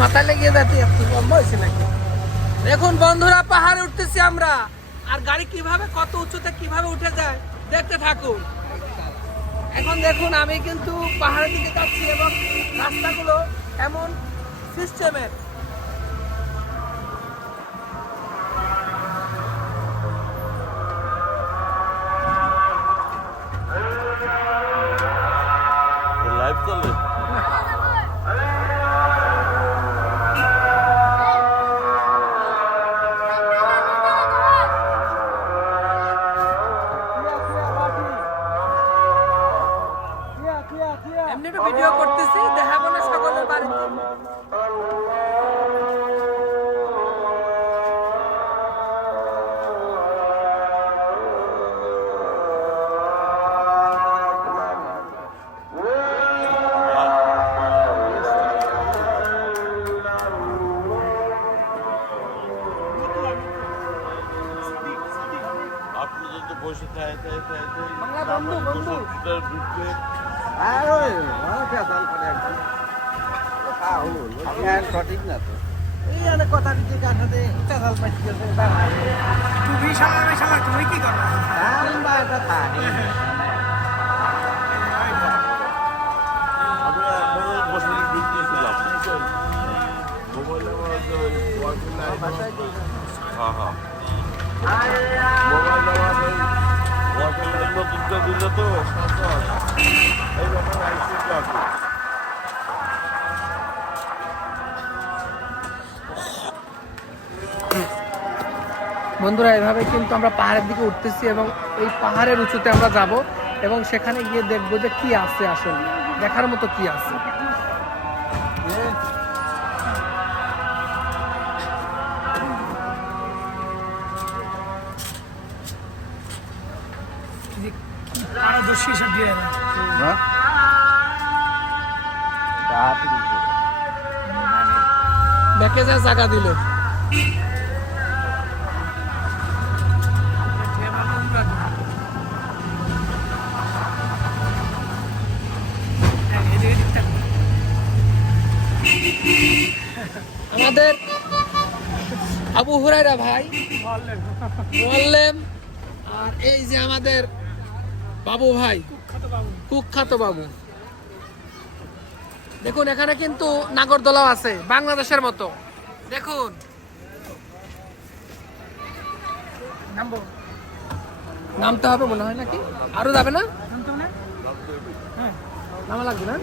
মাথায় লেগে যাচ্ছে একটু লম্বা হয়েছে নাকি? দেখুন বন্ধুরা, পাহাড়ে উঠতেছি আমরা। আর গাড়ি কীভাবে, কত উঁচুতে কীভাবে উঠে যায়, দেখতে থাকুন। এখন দেখুন, আমি কিন্তু পাহাড়ের দিকে যাচ্ছি এবং রাস্তাগুলো এমন সিস্টেমের লাইভ চলে? ভিডিও করতেছি দেখাবো না সকলের বাড়িতে আপনি যদি বসে থাকে থাকে থাকে বন্ধু, বন্ধু। করে সঠিক না তো এই আনে কথা দিতে কাঠাতে ফেসাল পাইতে গেছে তুমি সামনে সামনে তুমি কি করো মোবাইলে মোবাইলে বন্ধুরা, এভাবে কিন্তু আমরা পাহাড়ের দিকে উঠতেছি এবং এই পাহাড়ের উঁচুতে আমরা যাব এবং সেখানে গিয়ে দেখব যে কি আছে আসলে, দেখার মতো কি আছে। পারদর্শী সব দিয়ে হ্যাঁ। দেখে যা জায়গা দিলে। আমাদের আবু হুরাইরা ভাই মোয়াল্লেম। আর এই যে আমাদের বাবু ভাই কুখ্যাত বাবু। দেখুন এখানে কিন্তু নাগরদোলাও আছে বাংলাদেশের মতো। দেখুন। নামবো। নামতে হবে মনে হয় নাকি? আরও যাবে না? নামা লাগবে না?